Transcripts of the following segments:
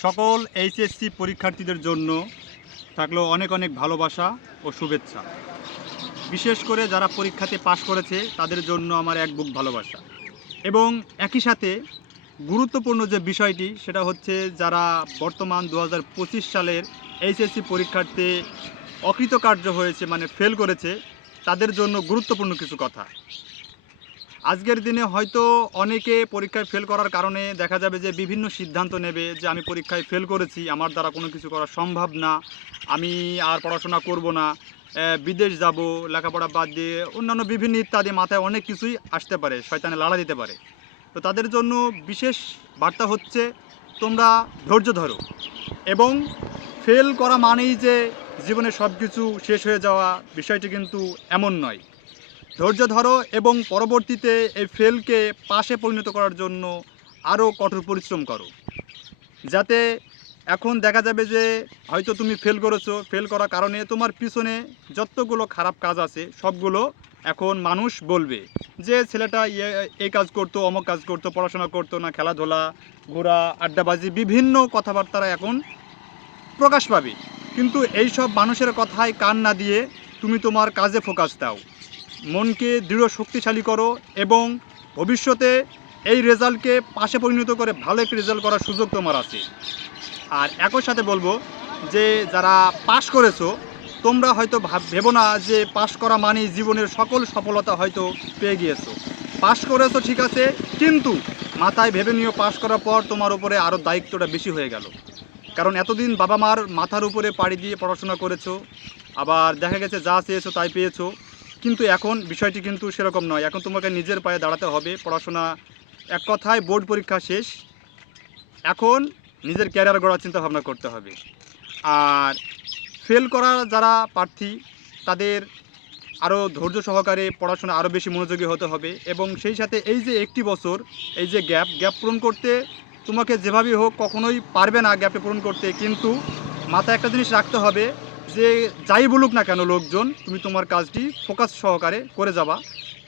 সকল এইচএসসি পরীক্ষার্থীদের জন্য থাকল অনেক অনেক ভালোবাসা ও শুভেচ্ছা। বিশেষ করে যারা পরীক্ষাতে পাশ করেছে, তাদের জন্য আমার এক বুক ভালোবাসা। এবং একই সাথে গুরুত্বপূর্ণ যে বিষয়টি, সেটা হচ্ছে যারা বর্তমান দু হাজার পঁচিশ সালের এইচএসসি পরীক্ষার্থী অকৃতকার্য হয়েছে মানে ফেল করেছে, তাদের জন্য গুরুত্বপূর্ণ কিছু কথা। আজকের দিনে হয়তো অনেকে পরীক্ষায় ফেল করার কারণে দেখা যাবে যে বিভিন্ন সিদ্ধান্ত নেবে যে আমি পরীক্ষায় ফেল করেছি, আমার দ্বারা কোনো কিছু করা সম্ভব না, আমি আর পড়াশোনা করব না বিদেশ যাব, লেখাপড়া বাদ দিয়ে অন্যান্য বিভিন্ন ইত্যাদি মাথায় অনেক কিছুই আসতে পারে, শয়তানে লাড়া দিতে পারে। তো তাদের জন্য বিশেষ বার্তা হচ্ছে, তোমরা ধৈর্য ধরো এবং ফেল করা মানেই যে জীবনে সব কিছু শেষ হয়ে যাওয়া, বিষয়টি কিন্তু এমন নয়। ধৈর্য ধরো এবং পরবর্তীতে এই ফেলকে পাশে পরিণত করার জন্য আরও কঠোর পরিশ্রম করো। যাতে এখন দেখা যাবে যে হয়তো তুমি ফেল করেছ, ফেল করার কারণে তোমার পিছনে যতগুলো খারাপ কাজ আছে, সবগুলো এখন মানুষ বলবে যে, ছেলেটা ইয়ে এই কাজ করতো, অমক কাজ করতো, পড়াশোনা করতো না, খেলাধুলা, ঘোরা, আড্ডাবাজি, বিভিন্ন কথাবার্তারা এখন প্রকাশ পাবে। কিন্তু এই সব মানুষের কথায় কান না দিয়ে তুমি তোমার কাজে ফোকাস দাও। মনকে দৃঢ় শক্তিশালী করো এবং ভবিষ্যতে এই রেজাল্টকে পাশে পরিণত করে ভালো একটি রেজাল্ট করার সুযোগ তোমার আছে। আর একই সাথে বলব যে, যারা পাশ করেছ, তোমরা হয়তো ভাব, ভেবো না যে পাশ করা মানেই জীবনের সকল সফলতা হয়তো পেয়ে গিয়েছো। পাশ করেছ ঠিক আছে, কিন্তু মাথায় ভেবে নিও পাশ করার পর তোমার উপরে আরও দায়িত্বটা বেশি হয়ে গেল। কারণ এতদিন বাবা মার মাথার উপরে পাড়ি দিয়ে পড়াশোনা করেছ, আবার দেখা গেছে যা চেয়েছো তাই পেয়েছ। কিন্তু এখন বিষয়টি কিন্তু সেরকম নয়। এখন তোমাকে নিজের পায়ে দাঁড়াতে হবে, পড়াশোনা এক কথায় বোর্ড পরীক্ষা শেষ। এখন নিজের ক্যারিয়ার গড়ার চিন্তা ভাবনা করতে হবে। আর ফেল করা যারা প্রার্থী, তাদের আরও ধৈর্য সহকারে পড়াশোনা আরও বেশি মনোযোগী হতে হবে এবং সেই সাথে এই যে একটি বছর, এই যে গ্যাপ গ্যাপ পূরণ করতে তোমাকে যেভাবেই হোক কখনোই পারবে না গ্যাপে পূরণ করতে। কিন্তু মাথায় একটা জিনিস রাখতে হবে যে যাই বলুক না কেন লোকজন, তুমি তোমার কাজটি ফোকাস সহকারে করে যাবা।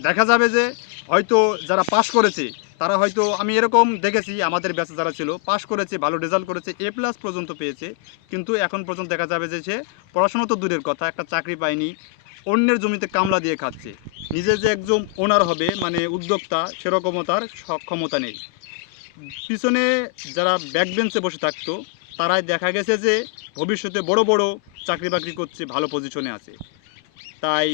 দেখা যাবে যে হয়তো যারা পাশ করেছে, তারা হয়তো, আমি এরকম দেখেছি, আমাদের ব্যাচে যারা ছিল, পাশ করেছে, ভালো রেজাল্ট করেছে, এ প্লাস পর্যন্ত পেয়েছে। কিন্তু এখন পর্যন্ত দেখা যাবে যে সে পড়াশোনা তো দূরের কথা, একটা চাকরি পায়নি, অন্যের জমিতে কামলা দিয়ে খাচ্ছে। নিজে যে একজন ওনার হবে মানে উদ্যোক্তা সেরকমও তার সক্ষমতা নেই। পিছনে যারা ব্যাকবেঞ্চে বসে থাকতো তারাই দেখা গেছে যে ভবিষ্যতে বড় বড় চাকরি বাকরি করছে, ভালো পজিশনে আছে। তাই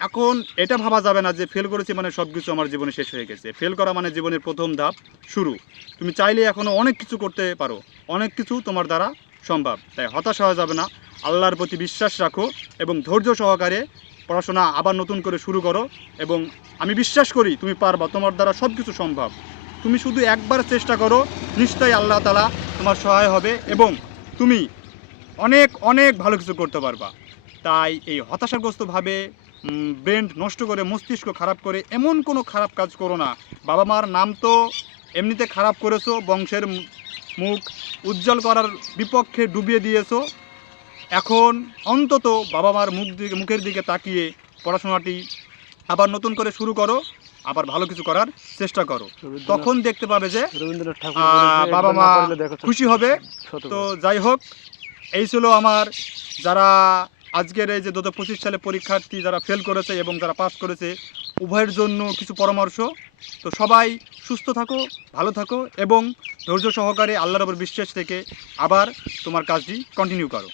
এখন এটা ভাবা যাবে না যে ফেল করেছি মানে সব কিছু আমার জীবনে শেষ হয়ে গেছে। ফেল করা মানে জীবনের প্রথম ধাপ, শুরু। তুমি চাইলে এখনও অনেক কিছু করতে পারো। অনেক কিছু তোমার দ্বারা সম্ভব। তাই হতাশ হওয়া যাবে না। আল্লাহর প্রতি বিশ্বাস রাখো এবং ধৈর্য সহকারে পড়াশোনা আবার নতুন করে শুরু করো এবং আমি বিশ্বাস করি তুমি পারবা, তোমার দ্বারা সব কিছু সম্ভব। তুমি শুধু একবার চেষ্টা করো, নিশ্চয়ই আল্লাহ তালা তোমার সহায় হবে এবং তুমি অনেক অনেক ভালো কিছু করতে পারবা। তাই এই হতাশাগ্রস্তভাবে ব্রেন নষ্ট করে, মস্তিষ্ক খারাপ করে, এমন কোনো খারাপ কাজ করো না। বাবা মার নাম তো এমনিতে খারাপ করেছ, বংশের মুখ উজ্জ্বল করার বিপক্ষে ডুবিয়ে দিয়েছ। এখন অন্তত বাবা মার মুখ দিকে, মুখের দিকে তাকিয়ে পড়াশোনাটি আবার নতুন করে শুরু করো। আবার ভালো কিছু করার চেষ্টা করো। তখন দেখতে পাবে যে বাবা মা খুশি হবে। তো যাই হোক এই ছিল আমার যারা আজকের এই যে দু হাজার পঁচিশ সালে পরীক্ষার্থী যারা ফেল করেছে এবং যারা পাস করেছে উভয়ের জন্য কিছু পরামর্শ। তো সবাই সুস্থ থাকো ভালো থাকো এবং ধৈর্য সহকারে আল্লাহর ওপর বিশ্বাস থেকে আবার তোমার কাজটি কন্টিনিউ করো।